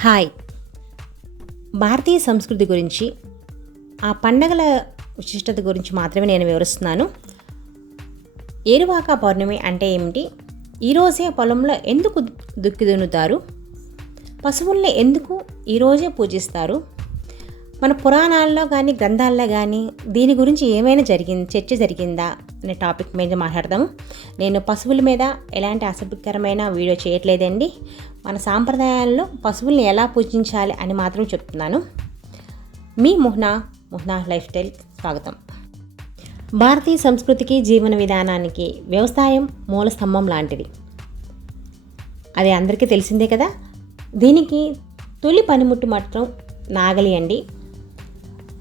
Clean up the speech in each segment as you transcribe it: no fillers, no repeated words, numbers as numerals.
Hi. భారతీయ సంస్కృతి గురించి, ఆ పండగల విశిష్టత గురించి మాత్రమే నేను వివరిస్తున్నాను. ఏరువాక పౌర్ణమి అంటే ఏమిటి? ఈరోజే పొలంలో ఎందుకు దుక్కి దున్నుతారు? పశువుల్ని ఎందుకు ఈరోజే పూజిస్తారు? మన పురాణాల్లో కానీ గ్రంథాల్లో కానీ దీని గురించి ఏమైనా చర్చ జరిగిందా అనే టాపిక్ మీద మాట్లాడదాము. నేను పశువుల మీద ఎలాంటి ఆసక్తికరమైన వీడియో చేయట్లేదండి. మన సాంప్రదాయాల్లో పశువుల్ని ఎలా పూజించాలి అని మాత్రం చెప్తున్నాను. మీ మోహనా లైఫ్ స్టైల్ స్వాగతం. భారతీయ సంస్కృతికి జీవన విధానానికి వ్యవసాయం మూల స్తంభం లాంటిది. అది అందరికీ తెలిసిందే కదా. దీనికి తొలి పనిముట్టు మాత్రం నాగలి అండి.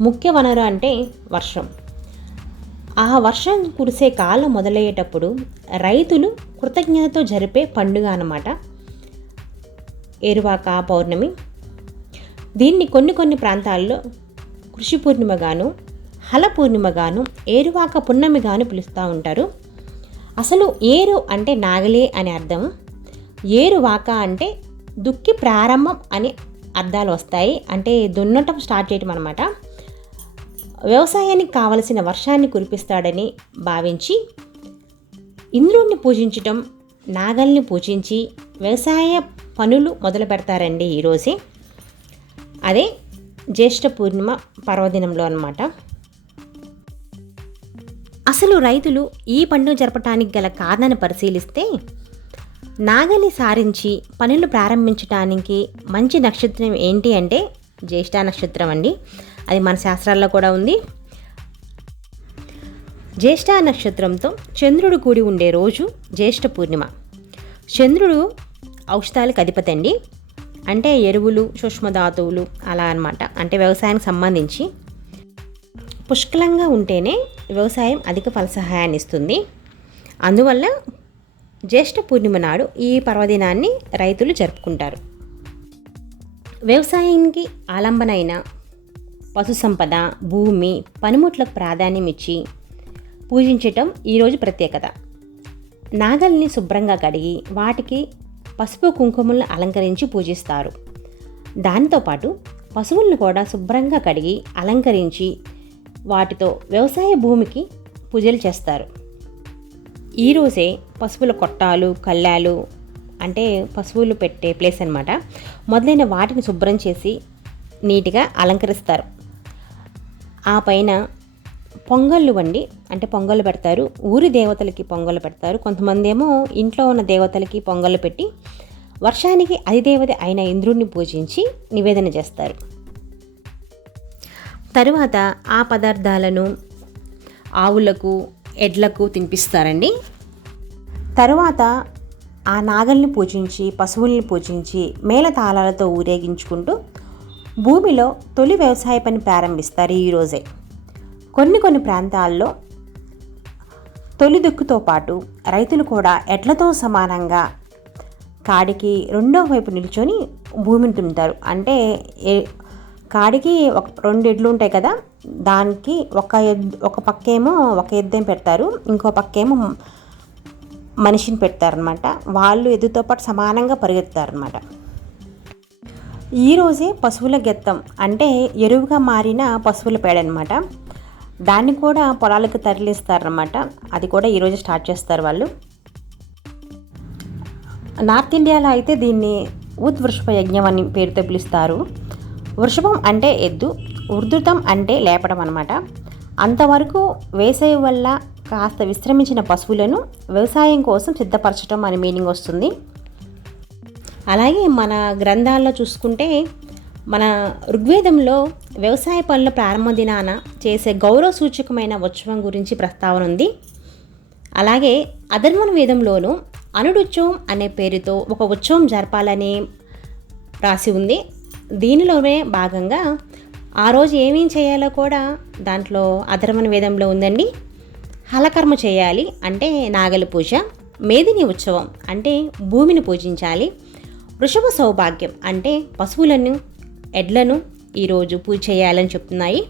ముఖ్య వనరు అంటే వర్షం. ఆ వర్షం కురిసే కాలం మొదలయ్యేటప్పుడు రైతులు కృతజ్ఞతతో జరిపే పండుగ అన్నమాట ఏరువాక పౌర్ణమి. దీన్ని కొన్ని ప్రాంతాల్లో కృషి పూర్ణిమగాను, హల పూర్ణిమగాను, ఏరువాక పున్నమిగాను పిలుస్తూ ఉంటారు. అసలు ఏరు అంటే నాగలి అని అర్థం. ఏరువాక అంటే దుక్కి ప్రారంభం అని అర్థాలు వస్తాయి. అంటే దున్నటం స్టార్ట్ చేయటం అన్నమాట. వ్యవసాయానికి కావలసిన వర్షాన్ని కురిపిస్తాడని భావించి ఇంద్రుణ్ణి పూజించటం, నాగల్ని పూజించి వ్యవసాయ పనులు మొదలు పెడతారండి ఈరోజే. అదే జ్యేష్ఠ పూర్ణిమ పర్వదినంలో అన్నమాట. అసలు రైతులు ఈ పండుగ జరపటానికి గల కారణాన్ని పరిశీలిస్తే, నాగలి సారించి పనులు ప్రారంభించడానికి మంచి నక్షత్రం ఏంటి అంటే జ్యేష్ఠ నక్షత్రం అండి. అది మన శాస్త్రాల్లో కూడా ఉంది. జ్యేష్ఠ నక్షత్రంతో చంద్రుడు కూడి ఉండే రోజు జ్యేష్ఠ పూర్ణిమ. చంద్రుడు ఔషధాలకు అధిపతి అండి. అంటే ఎరువులు, సూక్ష్మధాతువులు అలా అన్నమాట. అంటే వ్యవసాయానికి సంబంధించి పుష్కలంగా ఉంటేనే వ్యవసాయం అధిక ఫలసహాయాన్ని ఇస్తుంది. అందువల్ల జ్యేష్ఠ పూర్ణిమ నాడు ఈ పర్వదినాన్ని రైతులు జరుపుకుంటారు. వ్యవసాయానికి ఆలంబన అయిన పశు సంపద, భూమి, పనిముట్లకు ప్రాధాన్యం ఇచ్చి పూజించటం ఈరోజు ప్రత్యేకత. నాగల్ని శుభ్రంగా కడిగి వాటికి పసుపు కుంకుమలను అలంకరించి పూజిస్తారు. దాంతోపాటు పశువులను కూడా శుభ్రంగా కడిగి అలంకరించి వాటితో వ్యవసాయ భూమికి పూజలు చేస్తారు. ఈరోజే పశువుల కొట్టాలు, కళ్ళాలు అంటే పశువులు పెట్టే ప్లేస్ అన్నమాట, మొదలైన వాటిని శుభ్రం చేసి నీట్గా అలంకరిస్తారు. ఆ పైన పొంగళ్ళు వండి, అంటే పొంగళ్ళు పెడతారు. ఊరి దేవతలకి పొంగళ్ళు పెడతారు. కొంతమంది ఏమో ఇంట్లో ఉన్న దేవతలకి పొంగళ్ళు పెట్టి వర్షానికి అధిదేవత అయిన ఇంద్రుడిని పూజించి నివేదన చేస్తారు. తరువాత ఆ పదార్థాలను ఆవులకు, ఎడ్లకు తినిపిస్తారండి. తరువాత ఆ నాగల్ని పూజించి, పశువుల్ని పూజించి మేళతాళాలతో ఊరేగించుకుంటూ భూమిలో తొలి వ్యవసాయ పని ప్రారంభిస్తారు ఈరోజే. కొన్ని ప్రాంతాల్లో తొలి దుక్కుతో పాటు రైతులు కూడా ఎడ్లతో సమానంగా కాడికి రెండో వైపు నిల్చొని భూమిని దున్నుతారు. అంటే కాడికి రెండు ఎడ్లు ఉంటాయి కదా, దానికి ఒక పక్కేమో ఒక ఎద్దేం పెడతారు, ఇంకో పక్కేమో మనిషిని పెడతారనమాట. వాళ్ళు ఎద్దుతో పాటు సమానంగా పరిగెత్తారనమాట. ఈరోజే పశువుల గెత్తం అంటే ఎరువుగా మారిన పశువుల పేడ అనమాట. దాన్ని కూడా పొలాలకు తరలిస్తారనమాట. అది కూడా ఈరోజు స్టార్ట్ చేస్తారు వాళ్ళు. నార్త్ ఇండియాలో అయితే దీన్ని వృషభ యజ్ఞం అని పేరుతో పిలుస్తారు. వృషభం అంటే ఎద్దు, ఉధృతం అంటే లేపడం అనమాట. అంతవరకు వేసవి వల్ల కాస్త విశ్రమించిన పశువులను వ్యవసాయం కోసం సిద్ధపరచడం అనే మీనింగ్ వస్తుంది. అలాగే మన గ్రంథాల్లో చూసుకుంటే, మన ఋగ్వేదంలో వ్యవసాయ పనుల ప్రారంభ దినాన చేసే గౌరవ సూచకమైన ఉత్సవం గురించి ప్రస్తావన ఉంది. అలాగే అధర్వణ వేదంలోనూ అనుడుత్సవం అనే పేరుతో ఒక ఉత్సవం జరపాలని రాసి ఉంది. దీనిలోనే భాగంగా ఆ రోజు ఏమేం చేయాలో కూడా దాంట్లో అధర్వణ వేదంలో ఉందండి. హలకర్మ చేయాలి అంటే నాగలి పూజ, మేదిని ఉత్సవం అంటే భూమిని పూజించాలి, వృషభ సౌభాగ్యం అంటే పశువులను, ఎడ్లను ఈరోజు పూజ చేయాలని చెప్తున్నాయి.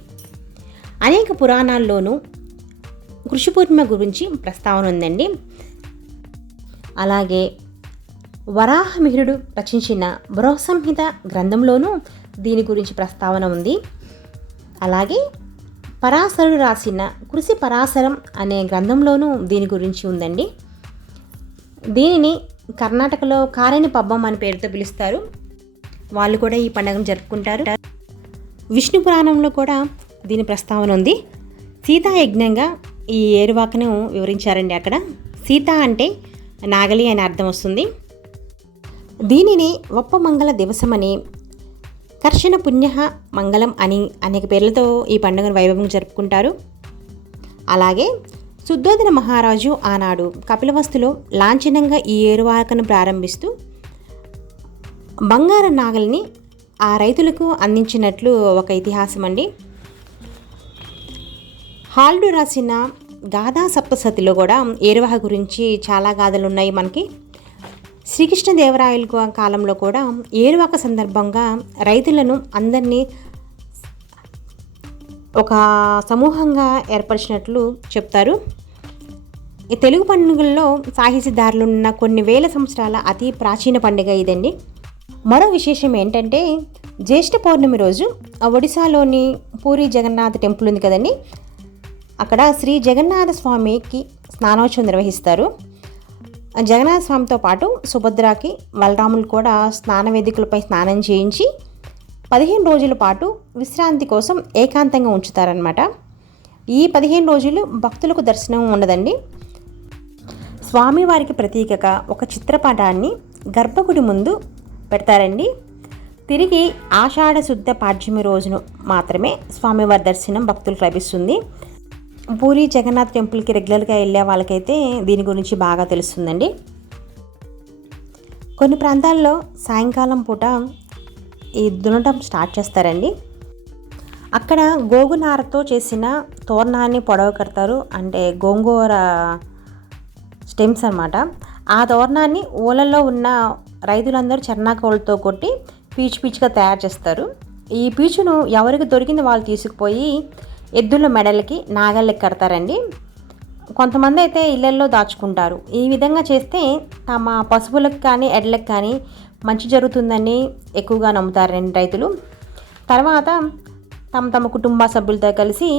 అనేక పురాణాల్లోనూ కృషి పూర్ణిమ గురించి ప్రస్తావన ఉందండి. అలాగే వరాహమిహిరుడు రచించిన బృహత్సంహిత గ్రంథంలోనూ దీని గురించి ప్రస్తావన ఉంది. అలాగే పరాశరుడు రాసిన కృషి పరాశరం అనే గ్రంథంలోనూ దీని గురించి ఉందండి. దీనిని కర్ణాటకలో కారేని పబ్బం అనే పేరుతో పిలుస్తారు. వాళ్ళు కూడా ఈ పండుగను జరుపుకుంటారు. విష్ణు పురాణంలో కూడా దీని ప్రస్తావన ఉంది. సీతాయజ్ఞంగా ఈ ఏరువాకను వివరించారండి. అక్కడ సీత అంటే నాగలి అని అర్థం వస్తుంది. దీనిని వప్పమంగళ దివసమని, కర్షణ పుణ్య మంగళం అని అనేక పేర్లతో ఈ పండుగను వైభవంగా జరుపుకుంటారు. అలాగే శుద్ధోదన మహారాజు ఆనాడు కపిలవస్తులో లాంఛనంగా ఈ ఏరువాకను ప్రారంభిస్తూ బంగారు నాగలిని ఆ రైతులకు అందించినట్లు ఒక ఇతిహాసం అండి. హాల్డు రాసిన గాథా సప్తసతిలో కూడా ఏరువాక గురించి చాలా గాథలు ఉన్నాయి మనకి. శ్రీకృష్ణదేవరాయల కాలంలో కూడా ఏరువాక సందర్భంగా రైతులను అందరినీ ఒక సమూహంగా ఏర్పరిచినట్లు చెప్తారు. ఈ తెలుగు పండుగల్లో సాహితీదారులు ఉన్న కొన్ని వేల సంవత్సరాల అతి ప్రాచీన పండుగ ఇదండి. మరో విశేషం ఏంటంటే జ్యేష్ఠ పౌర్ణమి రోజు ఒడిశాలోని పూరి జగన్నాథ్ టెంపుల్ ఉంది కదండి, అక్కడ శ్రీ జగన్నాథ స్వామికి స్నానోత్సవం నిర్వహిస్తారు. జగన్నాథ స్వామితో పాటు సుభద్రకి బలరాములు కూడా స్నాన వేదికలపై స్నానం చేయించి 15 రోజుల పాటు విశ్రాంతి కోసం ఏకాంతంగా ఉంచుతారనమాట. ఈ 15 రోజులు భక్తులకు దర్శనం ఉండదండి. స్వామివారికి ప్రతీకగా ఒక చిత్రపటాన్ని గర్భగుడి ముందు పెడతారండి. తిరిగి ఆషాఢ శుద్ధ పాడ్యమి రోజును మాత్రమే స్వామివారి దర్శనం భక్తులకు లభిస్తుంది. పూరి జగన్నాథ్ టెంపుల్కి రెగ్యులర్గా వెళ్ళే వాళ్ళకైతే దీని గురించి బాగా తెలుస్తుందండి. కొన్ని ప్రాంతాల్లో సాయంకాలం పూట ఈ దున్నటం స్టార్ట్ చేస్తారండి. అక్కడ గోగునారతో చేసిన తోరణాన్ని పొడవ కడతారు, అంటే గోంగూర స్టెమ్స్ అన్నమాట. ఆ తోరణాన్ని ఊళ్ళల్లో ఉన్న రైతులందరూ చెర్నాకోలతో కొట్టి పీచు పీచుగా తయారు చేస్తారు. ఈ పీచును ఎవరికి దొరికింది వాళ్ళు తీసుకుపోయి ఎద్దుల మెడలకి నాగళ్ళకి కడతారండి. కొంతమంది అయితే ఇళ్లల్లో దాచుకుంటారు. ఈ విధంగా చేస్తే తమ పశువులకు కానీ ఎడ్లకు కానీ మంచి జరుగుతుందని ఎక్కువగా నమ్ముతారండి రైతులు. తర్వాత తమ కుటుంబ సభ్యులతో కలిసి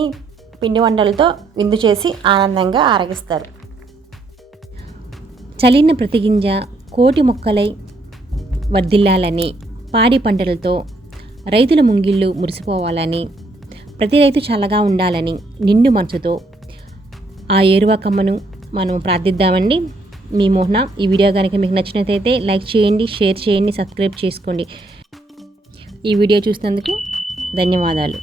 పిండి వంటలతో విందు చేసి ఆనందంగా ఆరగిస్తారు. చలిన ప్రతిగింజ కోటి మొక్కలై వర్ధిల్లాలని, పాడి పంటలతో రైతుల ముంగిళ్ళు మురిసిపోవాలని, ప్రతి రైతు చల్లగా ఉండాలని నిండు మనసుతో ఆ ఏరువాకమ్మను మనం ప్రార్థిద్దామండి. మీ మోహన. ఈ వీడియో కనుక మీకు నచ్చినట్లయితే లైక్ చేయండి, షేర్ చేయండి, సబ్స్క్రైబ్ చేసుకోండి. ఈ వీడియో చూసినందుకు ధన్యవాదాలు.